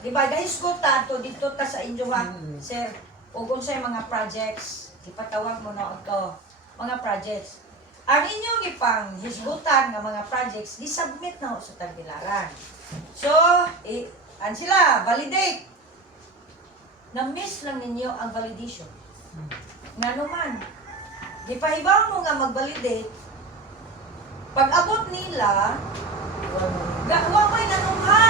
Di ba, gahisgutan to, dito ta sa inyo ha, sir. O kung sa'yo mga projects, ipatawag mo na ito, mga projects. Ang inyong ipang hisgutan ng mga projects, di-submit na ho sa Tagbilaran. So, an sila, validate. Na-miss lang ninyo ang validation. Nga naman, di pa iba mo nga mag-validate, pag abot nila, huwag may nanungha.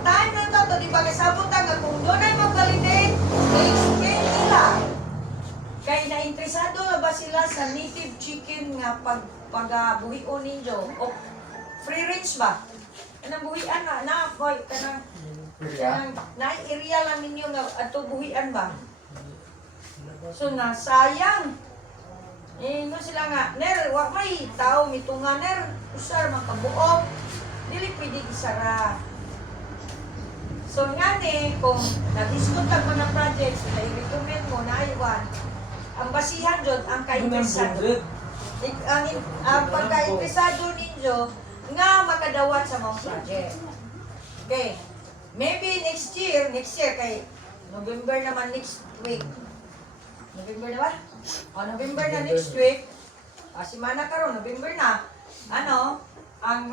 Time na to, di ba kasabot nga kung doon ay mag-validate, i-explain nila. Kaya na-interesado na ba sila sa native chicken nga pag-buhion ninyo? O free range ba? Kanang buhian na boy, kanang na-area lang ninyo nga ato buhian ba? So nasayang. No sila nga, ner, wak may tao, mitunga, ner, usar, makabuok, dili pwede isara. So nga ni, kung nag-discuss ka mo ng projects, na i-recommend mo na iwan, ang basihan dyan, ang ka-interesado. Ang pagka-interesado ninyo, nga makadawat sa mga project. Okay. Maybe next year kay November naman next week. November na ba? O, November na next week. Simana karon November na. Ang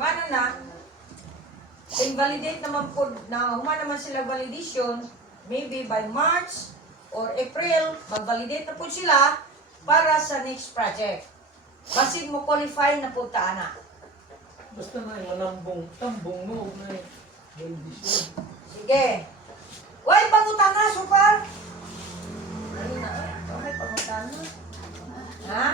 invalidate naman po, na human naman sila validation, maybe by March or April, mag-validate na po sila para sa next project. Basig mo qualify na po taana. Basta na yung tambong mo na validation. Sige. Uy, pangutana, super! Okay, pangutana. Ha?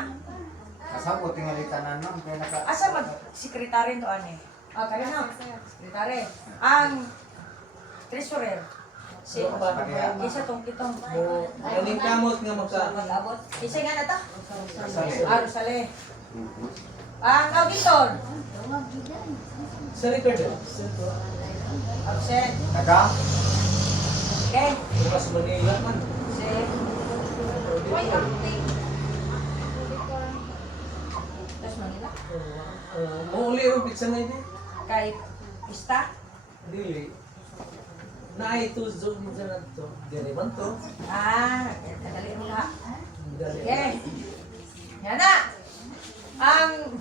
Kasabot tingali tanan ma'am kaya naka Asa mag-sekretary to ani? Kaya na. Sekretary. Ang treasurer. Si Isa tong kitong. Galing kamot nga Mag-abot. Isa nga na ta? Rosale. Rosale. Ang auditor. sa record Absent. Naga? Okay. bukas Manila man. Si Why acting? Tapos Manila. Mauli ro pizza na ito. Kay Pista. Dili. Na ito zo minsan na to. Dili man to. Kadali mo nga. Dili. Okay. Yan na. Ang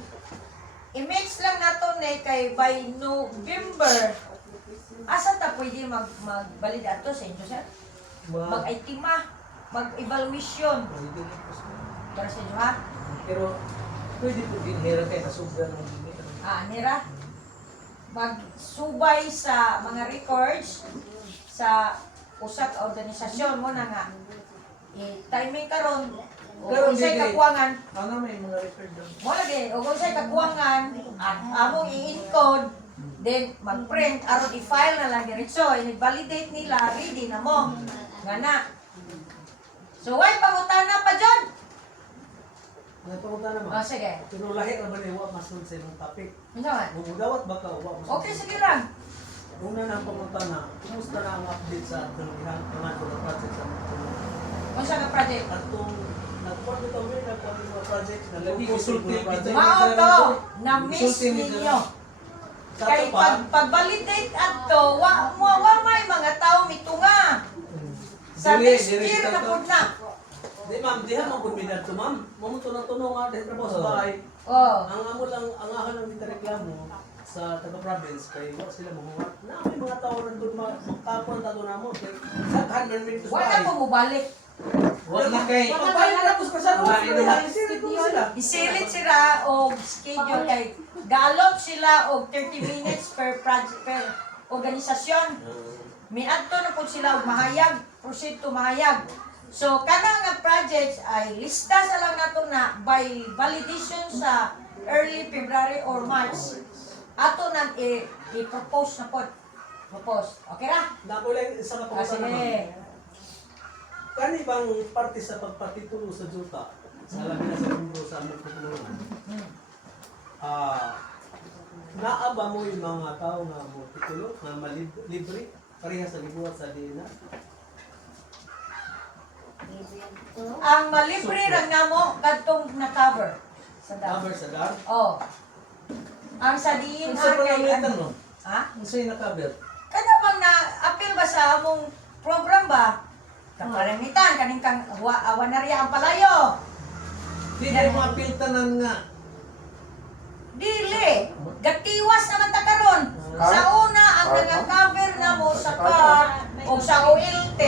i-mix lang nato ni kay by November. Asa ta pwede mag-valid ato sa inyo, sir? Mag-itima, mag-evaluation para sa inyo, ha? Pero pwede po din hera kay nasugdan ng dili. Nira, magsubay sa mga records sa usa ka organisasyon mo na nga. Timing karon kung sa'y kakuwangan, May mga record doon. mo lagi, o kung sa'y kakuwangan, at among i-encode, then mag-print, aron i-file na lang diretso, i-validate nila, ready na mo. Nga na. So, why pangutana pa dyan? Napunta naman. Sige. Pero lahi naman yung masun sa imong topic. Ano man? Mumudawat ba ka? Okay, sige lang. Una na pumunta na, kumusta na ang update sa tulungan ko na project sa mga tulungan? Kung saan ang project? At kung nagpapit kami, nagpapit mga project, nag-consulting Mao to, na-miss ninyo. Kay pag-validate ato, wa may mga tao mitunga. Sa next year na po na. Di ma'am, diha ma'am kung binad to ma'am. Mamunto na to nga, dahil trabaho sa bahay. Ang amo lang, ang ahan lang dito reklamo sa taga-province, kay wala sila mahuhat. Na may mga tao nandun magkapon tato na mo. Sa 100 minutes sa Wala bahay. po mubalik. Wala kay. Pagpalit na tapos kasano sila. Isilit sila o schedule kay galop sila og 30 minutes per project per organisasyon. Miadto na po sila og mahayag, proceed to mahayag. So kana nga projects ay lista sa lang nato na by validation sa early February or March. Ato nang i-propose na po. Propose. Okay ra? Dako lang isa na pagkakita naman. Sige. Kani bang parte sa pagpatitulo sa juta? Sa labi na sa mundo sa among pagtulungan. Naaba mo yung mga tao nga mo titulo na libre pareha sa libuhat sa dina. Ang malibre lang namo kadtong na-cover sa dam. Cover sa dar. Oh. Ang sa diin Ang sa kay pangalan mo? Ha? Ang sa'yo na cover. Kada bang ba sa among program ba? Kaparamitan, kaning kang awanarya ang palayo. Di tayo mga piltanan nga. Dili, gatiwas naman ta karon. Sa una ang nanga-cover na mo sa car o sa OLT,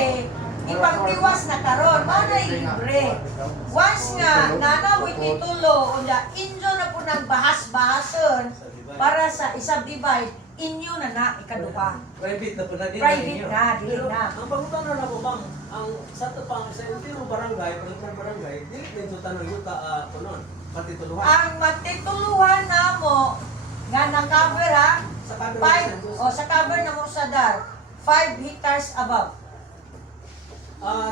ipagtiwas na karon, mao na libre. Once nga nana mo titulo unya inyo na po nang bahas-bahason para sa i-subdivide, inyo na ikaduha. Private na po na din. Private na, dili Pero na. ang pagutana na po, ma'am, ang sa tapang sa ultimo barangay, palitan barangay, dili din sa tanong yuta kunon, patituluhan. Ang matituluhan na mo nga na-cover ha, Sa cover sa cover na mo sa DAR, 5 hectares above.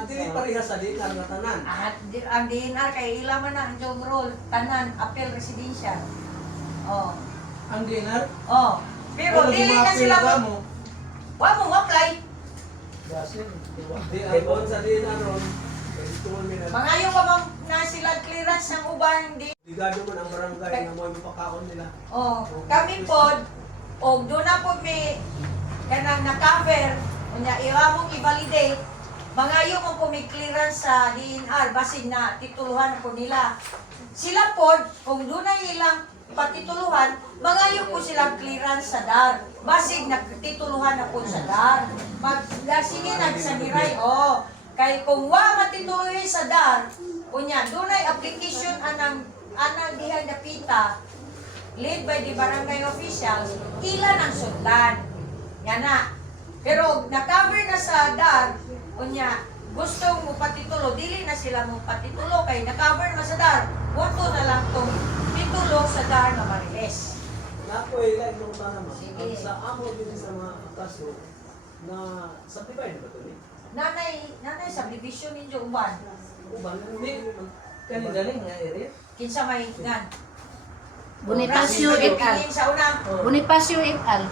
Dili pareha sa din ang tanan. At ang DNR kay ila man na ang job role, tanan, apel residential. Oh. Ang dinar, Oh. Pero dili na sila mo. Wa mo apply. di aron sa dinar ron. Pwede tuwan nila. Mangayo pa man na sila clearance ng uban di. Ligado man ang barangay nga mo ipakaon nila. Oh, kami pod og do na pod mi kanang na-cover unya ila mong i-validate. Mangayo mo po may clearance sa DNR basin na tituluhan po nila. Sila pod kung do na ilang patituluhan, mangayo po silang clearance sa DAR. Basig nagtituluhan na po sa DAR. Sige nagsaniray, oh. Kay kung wa matituluhin sa DAR, kunya, dunay application anang dihay napita, led by the barangay officials, ilan ang sundan. Yan na. Pero na-cover na sa DAR, kunya, gustong mo patitulo, dili na sila mo patitulo, kay na-cover na sa DAR, wato na lang tong titulo sa DAR na mariles. Nakoy like nung tanama. Sige. Sa amo din sa mga kaso na subdivide ba to ni? Nanay subdivision ninyo uban. Uban ni kani galing nga area. Kinsa may ngan. Bonifacio et al. Piliin sa una. Bonifacio et al.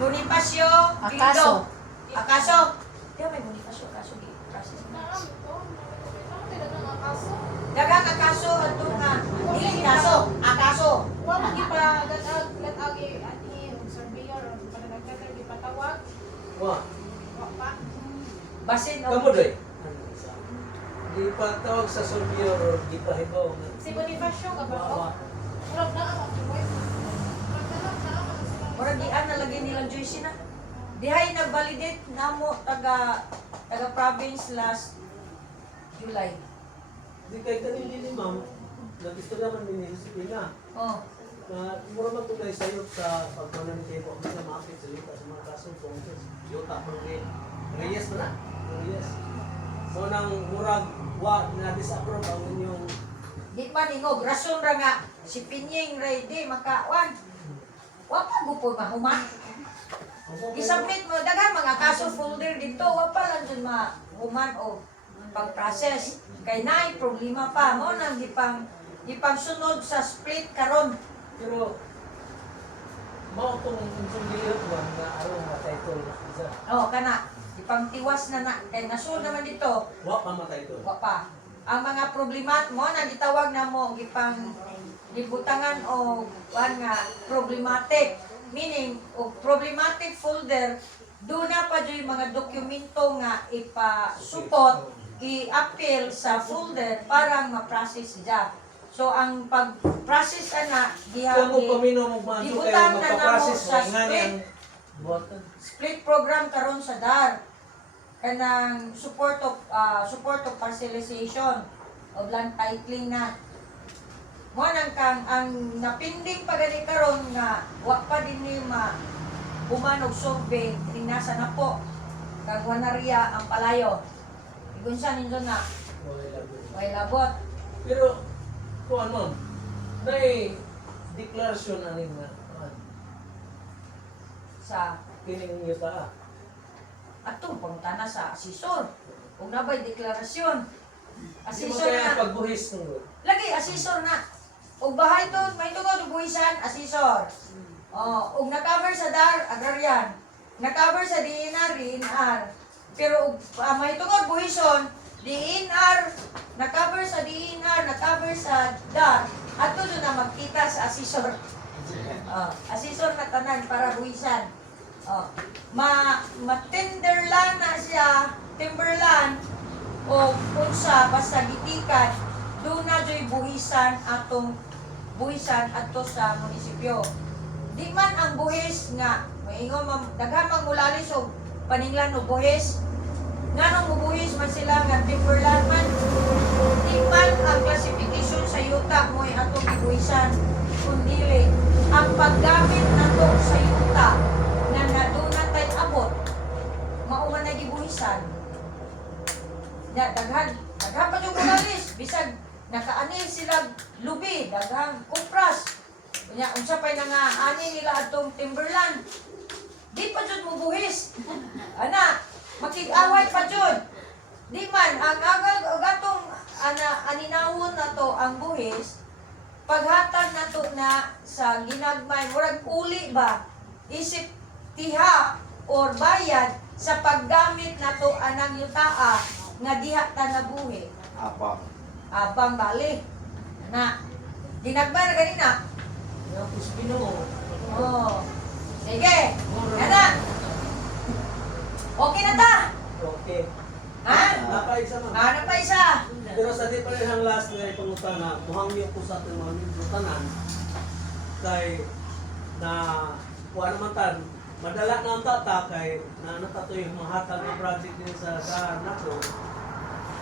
Bonifacio. Acaso. Acaso. Di may Bonifacio Acaso di process. Dagang Acaso ato nga. Dili kaso. Acaso. Wala di pa latagi ani surveyor para nagkatay di patawag. Wa. Wa pa. Basin o. Kamo doy. Di pa tawag sa surveyor or di pa hibaw. Si Bonifacio ka ba? Wa. Murag na ang voice. Murag dian na lagi nilang Joyce na. Dihay nag-validate namo taga province last July. Di kay kanili ni ma'am. Nagusto naman ni Josepina. Oh. Na mura man tunay sa iyo sa pagkunan ni Kepo sa maapit sa lupa sa mga kaso kung yuta pang Reyes mo na. Reyes. So nang murag wa na disapprove ang inyong Di man ingog rason ra nga si Pinying ready makawan. Wa pa gupod mahuman. I-submit mo dagan mga kaso folder dito wa pa lang dun mahuman o pag-process kay naay problema pa mo nang ipangsunod sa split karon. pero mao tong insumilot one na aron nga title isa. Oh kana ipangtiwas na kay nasul naman dito Wa pa matay to. wa pa. Ang mga problemat mo na gitawag na mo gipang libutangan o kuan nga problematic meaning o problematic folder do na pa dyo'y mga dokumento nga ipasupot i-appeal sa folder para ma-process siya. So ang pag-process ana Kamo pamino mo maadto kayo Ibutang na magpa-process namo sa nga nga split. ang buhatan. split program karon sa DAR kanang support of parcelization of land titling na mo nang kang ang napinding pagani karon nga wa pa din ni umanog survey ning nasa na po kag wanarya ang palayo igunsa ninyo na way labot Pero kuan ma'am, nay deklarasyon aning nga sa kining yuta. atong pangutana sa asesor ug nabay deklarasyon Di mo asesor kaya na pagbuhis ng lagi asesor na ug bahay to may tungod og buhisan asesor ug na-cover sa DAR agrarian na-cover sa DNR pero may tungod buhison DNR na-cover sa DNR na-cover sa DAR ato na magkita sa asesor asesor na tanan para buhisan Oh, ma-tenderland na siya, timberland, o unsa basta gitikan, doon na joy buhisan ato sa munisipyo. Di man ang buhis nga, maingon daghan mang mulalis o paninglan o buhis, nga nung mubuhis man sila nga timberland man, di man ang classification sa yuta mo ay atong ibuhisan, kundili ang paggamit nato sa yuta na naduna tay abot, mauman na gibuhisan. Daghan pa yung mulalis, bisag nakaani sila lubi, daghang kupras. Unya unsa pay nga ani nila atong timberland. Di pa jud mo buhis. Ana, makig-away pa jud. Di man ang agatong aninawon nato ang buhis, paghatag nato na sa ginagmay murag uli ba isip tiha or bayad sa paggamit nato anang yutaa nga diha ta nabuhi. Abang bali. Na, dinagmay na ganina. Yung Puspino. Oh. Sige. Yana. Okay na ta? Okay. Ha? Napaisa ma'am. Ano pa isa? Pero sa di pa rin ang last na ipangutana, muhangyo ko sa ating mga minutanan kay na kuha naman tan, madala na ang tata kay na natato yung mga hatag ng project din sa nato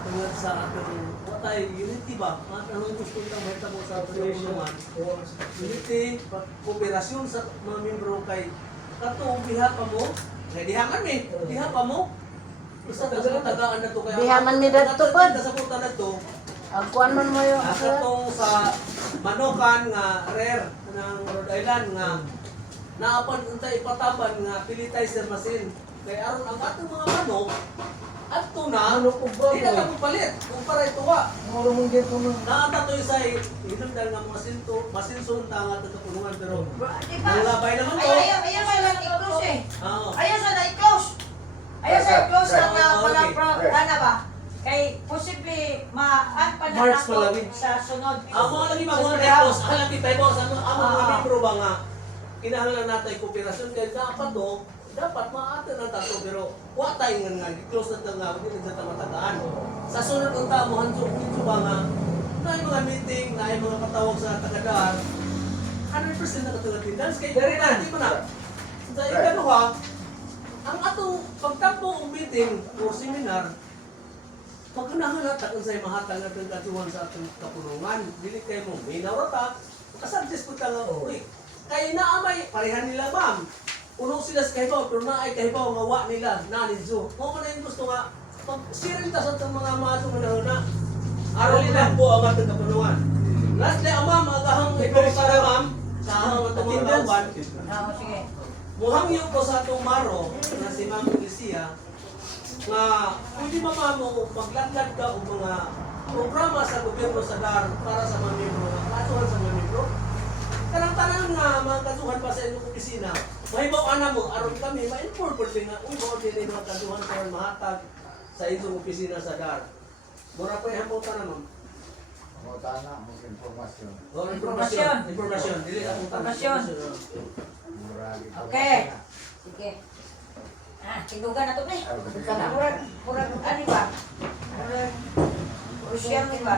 tungod sa ating watay unity ba? Anong gusto nila mahitabo sa tulungan? Unity, kooperasyon sa mga membro kay kato biha pa mo, kay dihangan mi, biha pa mo. Isa tagaan na to kaya Dihaman ni Dadto pod. kasabutan na to. Ang kuan man mo yung Katong sa Manokan nga rare ng Rhode Island nga naapan unta ipataban nga pilitizer machine. Kay aron ang atong mga manok adto na di na ka palit kumpara ito wa. Naata to isa hinungdan nga masinsun ta nga to punungan pero Di ba? ang labay naman to. Ayaw sa lang i-close eh. Oo. Ayaw sa na-close. Ayaw sa i-close ang Okay. ano ba? Kay posible maan pa na March nato pa lagi. sa sunod. Ang mga lagi mga Sa retos, ang lagi tayo boss, ang mga Ah. membro ba nga kinahanglan natin kooperasyon kaya dapat to, dapat maata ng tato pero wa tayo nga close na nga hindi na matagaan. Sa sunod ng tamo hanjo dito ba nga na mga meeting, na mga patawag sa tagadar 100% na katulad din. Dahil kay Very hindi mo na. Sa ikaduha, ang atong pagtampo o meeting o seminar, pagkanahan natin kung sa'yo mahatang natin katuwan sa ating kapulungan. Dili kayo mo, may naurata, makasuggest po tayo, uy, kayo naamay, parehan nila ma'am. Uno sila sa kahibaw, pero naay kahibaw nga wa nila, naninso. Kung ano yung gusto nga, pag-siring ta sa itong mga matong manahuna, araw nila po ang ating kapulungan. Lastly, ang ma'am, agahang ikaw para ma'am, sa ahang itong mga kauban, Oo, sige. muhangyo ko sa itong maro, na si Ma'am Alicia, nga pwede ba mo magladlad ka o mga programa sa gobyerno sa DAR para sa mga membro, kasuhan sa mga membro. Tanang-tanang nga mga kasuhan pa sa inyong opisina, mahibaw ana mo, aron kami, ma-inform po din nga, uy, bawat din mga kasuhan para mahatag sa inyong opisina sa DAR. Mura po yung hamutan na, ma'am. Tana, mo informasyon. O, Informasyon. Informasyon. Dili ang Informasyon. Murag Okay. Sige. Tinugan na ito eh. Murag, ano ba? Murag, Rusyang ba?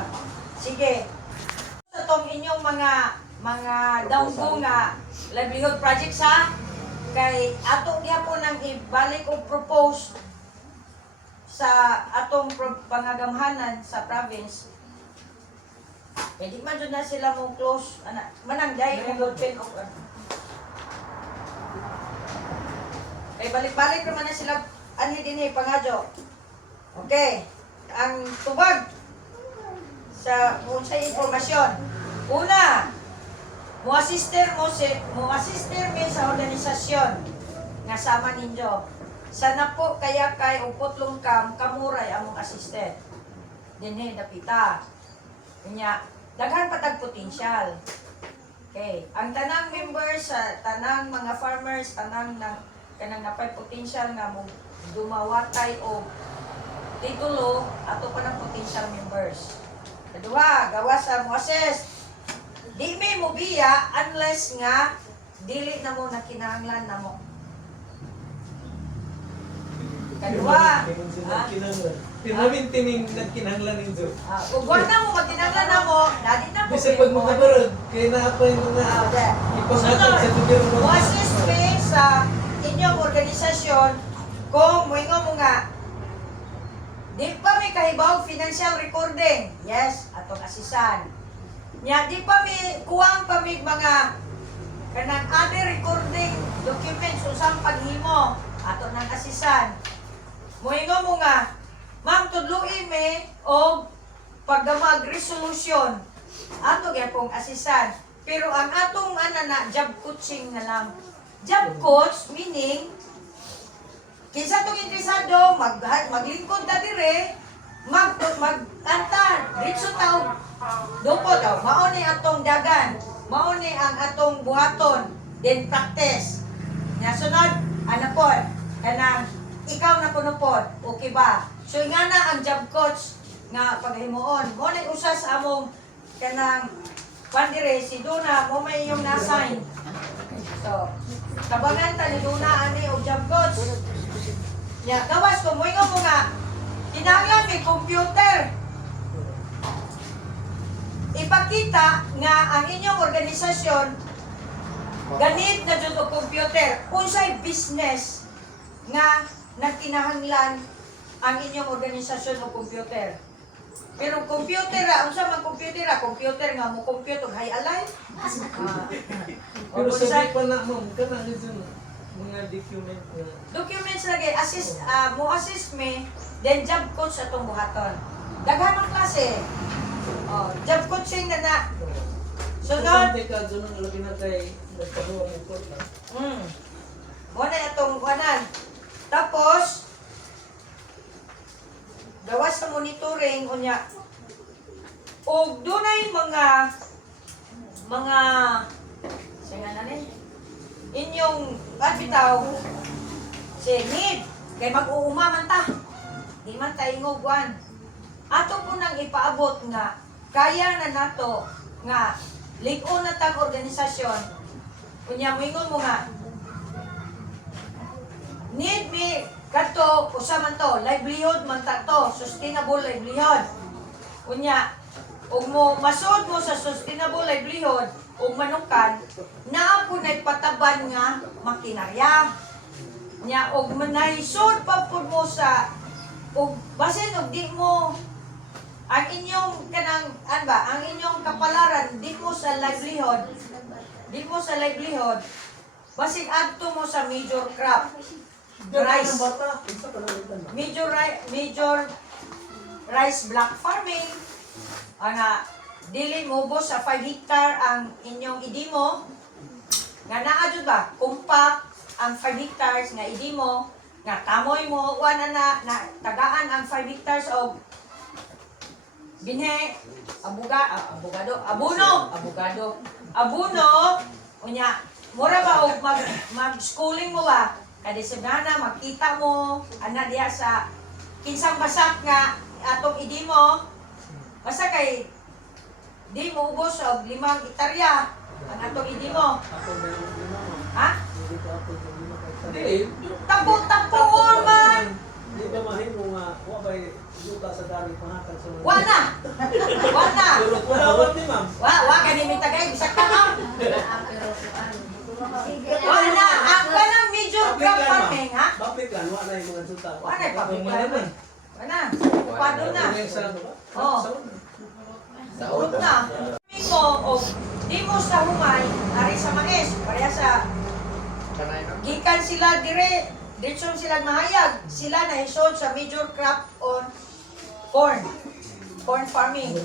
Sige. Sa itong inyong mga daunggo nga livelihood projects ha, kay ato gyapon nang ibalik o propose sa atong pangagamhanan sa province. Eh di man dyan na sila mo close, manang dahil kung ballpen o eh balik-balik naman na sila ani din eh pangadyo. Okay. Ang tubag sa unsay impormasyon. Una, mo-assister mi sa organisasyon nga sama ninyo. Sana po kaya kay upotlong kamuray among assistant. Dinhi napita. Kanya daghan patag potensyal. Okay, ang tanang members sa tanang mga farmers, tanang kanang napay potential nga mo dumawatay o titulo ato pa ng potential members. Kadua, gawas sa mo assess. Di may mo biya unless nga dili na mo nakinahanglan na mo. Kadua, ha? Tinamin tining nagkinahanglan ninyo. Kung wala mo, magkinaglan na mo, dali na po. Bisa pag makabarod, kaya naapay mo nga ipanghatag sa gobyerno. Assist me sa inyong organisasyon kung moingo mo nga di pa may kahibaw financial recording. Yes, atong asisan. Nya di pa may kuwang pa may mga kanang other recording documents usang paghimo ato nang asisan. Moingo mo nga, ma'am tudluin me og pagdamag resolution ato gyapong asisan. Pero ang atong job coaching na lang. Job coach meaning kinsa tong interesado maglingkod ta dire mag-antar diretso taog dupo daw mao ni atong dagan mao ni ang atong buhaton then practice nya sunod anapod kanang ikaw na punupod okay ba so ingana ang job coach nga paghimuon mo ni usa sa among kanang pandire si Duna mo may iyong na-assign so tabangan ta ni Duna ani og job coach ya, gawas ko, mo nga, kinahanglan may computer. Ipakita nga ang inyong organisasyon ganit na dyan o computer. Unsay business nga nagkinahanglan ang inyong organisasyon o computer. Pero computer, unsa man computer nga mo compute og hay-alay. Pero sabi pa na mo, kanang dyan mga documents lagi mo assist me then job coach atong buhaton daghan ang klase job coaching na sunod ka dyan ang lagi na kay nagpahuwa mo ko wala atong wanan tapos gawas sa monitoring unya og dunay mga singa na ni inyong bitaw si need kay mag-uuma man ta di man ta ingogwan ato po nang ipaabot nga kaya na nato nga lig-on na tag organisasyon kunya moingon mo nga need me kadto usa man to livelihood man ta to sustainable livelihood kunya ug mo masud mo sa sustainable livelihood ug manukan naa po nay pataban nga makinarya nya og manaisod pa pud mo sa ug basin og di mo ang inyong kanang ang inyong kapalaran di mo sa livelihood basin adto mo sa major crop rice major rice block farming ana dili mo ubos sa 5 hectare ang inyong idimo nga naa jud ba compact ang 5 hectares nga idimo nga tamoy mo wana na tagaan ang 5 hectares og binhe abuno unya mura ba og mag-schooling mo ba kada semana makita mo ana diha sa kinsang basak nga atong idimo basta kay di mo ubos og 5 hektarya ang atong idimo. Ha? Tampo-tampoon man. Di ka mahimo nga wa bay yuta sa dari pangatag sa. Wala. Pero wala ni ma'am. Wa kani mi tagay bisag ka no. Wala ang kanang major crop farming ha. Bakit kan wa na yung mga yuta. Wala pa. Wala. Kupado na. Oh. Saot na. Mo og di mo sa humay ari sa mais pareha sa gikan sila dire diretso sila mahayag sila na isod sa major crop on corn farming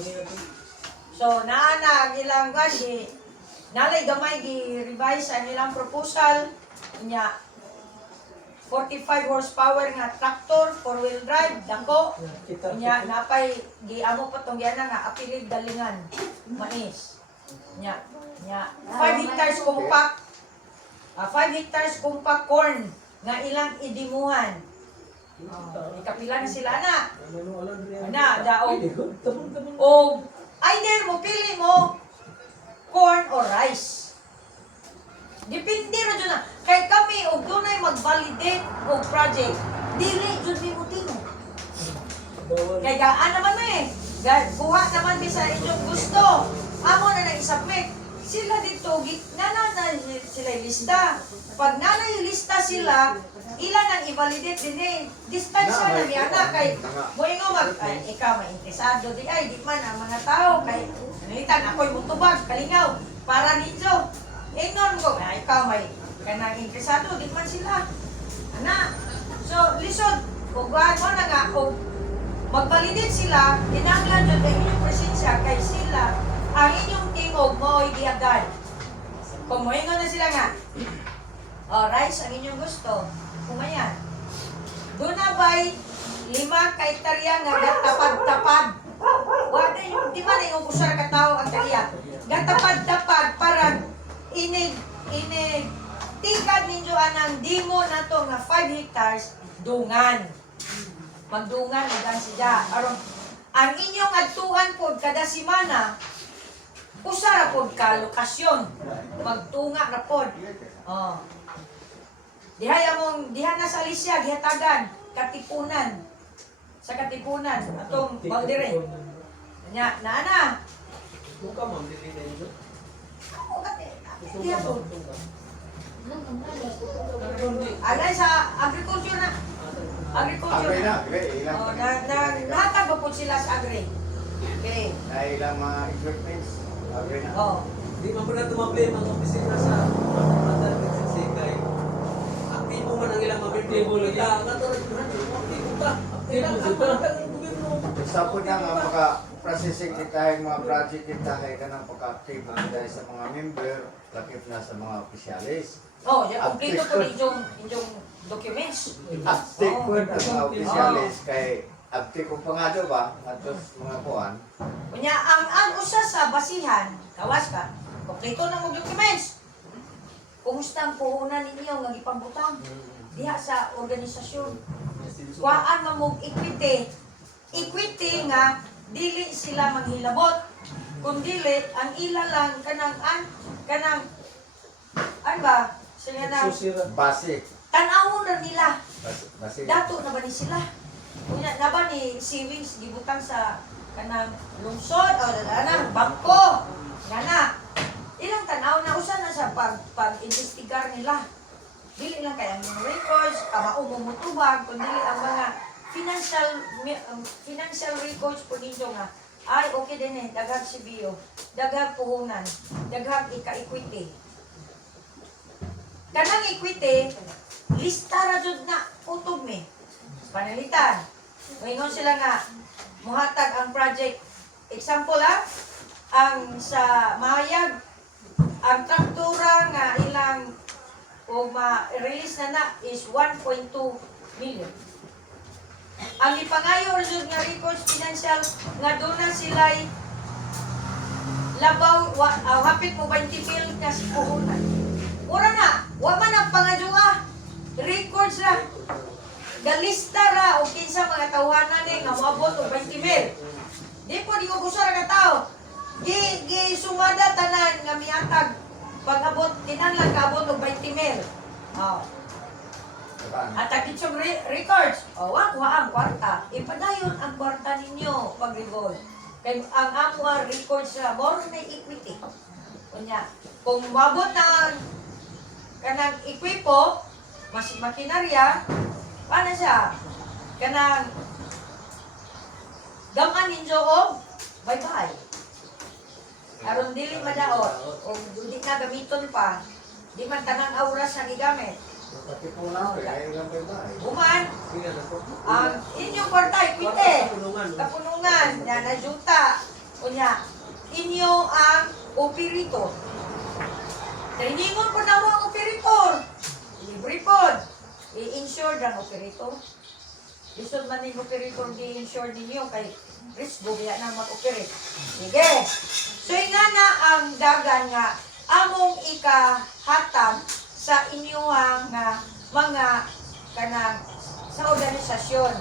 so naa ang ilang di nalay gamay gi-revise ang ilang proposal nya 45 horsepower nga tractor, 4-wheel drive, dako. Nya napay giamo pa tong giana nga apilig dalingan mais. Nya 5 hectares compact. 5 hectares compact corn nga ilang idimuhan. Ikapila na sila na. Daog. O either mo pili mo corn or rice. Depende ra dyan na. Kay kami, og dunay mag-validate og project, dili jud mi mutino. Bawal. Kay gaan naman kuha naman mi sa inyong gusto. Amo na nang isubmit. Sila dito, nana sila lista. Pag nanay lista sila, ilan ang i-validate din distansya na ni anak kay moingo ay ikaw mainteresado di ay di man ang mga tao kay nalitan ako'y mutubag kalingaw para ninyo. Ingnon ko ay ikaw may kanang interesado di man sila. Ana. So lisod kung gaano mo na nga kung mag-validate sila, dinanglan dyan ang inyong presensya kay sila ang inyong tingog mo ay diagad. Kung moingon na sila nga, rice ang inyong gusto, kumayan. Doon na ba'y 5 hektarya nga gatapad-tapad. Wala yung, di ba na yung kusar katao ang kaya? Gatapad-tapad para tikad ninyo anang dimo na to nga 5 hectares dungan. Magdungan ugan siya. Aron ang inyong adtuan pod kada semana usara pod ka lokasyon. Magtunga ra pod. Oh. Diha na sa Alicia gihatagan Katipunan. Sa Katipunan atong boundary. Nya naana. Kung ka ma'am, dili na yun. Diha pod. Alay sa agriculture na. Agriculture Agri na. na, agri. Ilang Oh, nahatag ba po sila sa agri? Okay. na ilang mga equipments. Agri na. Oh. Di man pala tumabli mga opisina sa Mandal Kay aktibo man ang ilang mga table kita aktibo ka ilang ang gobyerno Isa po na nga maka-processing kita yung mga project kita kay kanang pagka-active dahil sa mga member, lakip na sa mga opisyalis. Oh, ya kompleto po inyong documents. Active po na mga opisyalis kay active ko pa nga daw ba? Atos mga kuhan. Kunya ang usa sa basihan, kawas ka, kompleto na mo documents. Kumusta ang puhunan ninyo nga gipambutang diha sa organisasyon? Kuhaan man mo equity. Equity nga dili sila manghilabot. Kung dili ang ila lang kanang ba? Sila na susira Basic. tanawon na nila. Basic. Dato na ba ni sila? Kunya na ba ni savings gibutang sa kanang lungsod o bangko? Gana. Ilang tanaw na usa na sa pag-investigar nila. Dili lang kay ang mga records, kamao mo mutubag, kundi ang mga financial records po ninyo nga. Ay, okay din daghag CBO, daghag puhunan, daghag ika-equity. Kanang equity, lista ra jud na utog mi. Panalitan. Moingon sila nga muhatag ang project. Example ang sa Mahayag, ang traktura nga ilang o ma-release na is 1.2 million. Ang ipangayo jud nga records financial nga doon na sila'y labaw hapit mo 20 mil nga si puhunan. Mura na, wa man ang pangadua. Records ra. Galista ra o kinsa mga tawhanan ni nga moabot og 20 mil. Di ko kusara ka tao. Gi sumada tanan nga miatag pag-abot kinahanglan kaabot og 20 mil. Oh. At ang kitsong records, wa ang kwarta. Ipadayon ang kwarta ninyo pag-revolve. Kay ang amo records sa more na equity. Kunya, kung mabot na kanang ekwipo, mas makinarya, paano siya? Kanang gaman ninyo og bye-bye. Aron dili madaot o di na gamiton pa, di man tanang oras na gigamit. Katipunan, kaya ilang ba? Human, sige na po ang inyong kwarta, equity. Kapunungan. Kapunungan, na najuta. Kunya, inyo ang operator. Trainingon po na ang operator. Libre po. I-insure ang operator. Lisod man yung operator di-insure ninyo kay risk bubaya na mag-operate. Sige. So, nga na ang dagan nga among ikahatag sa inyong mga kanang sa organisasyon.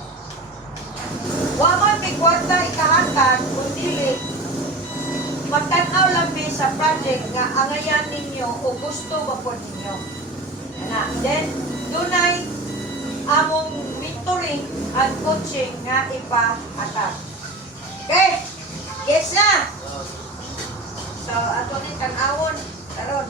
Wa man may kwarta ikahatag kundi magtanaw lang sa project nga angayan ninyo o gusto ba po ninyo. Then, dunay among mito ang coaching nga ipa-atat. Okay? Gets na? So, ato ni tan-awon karon.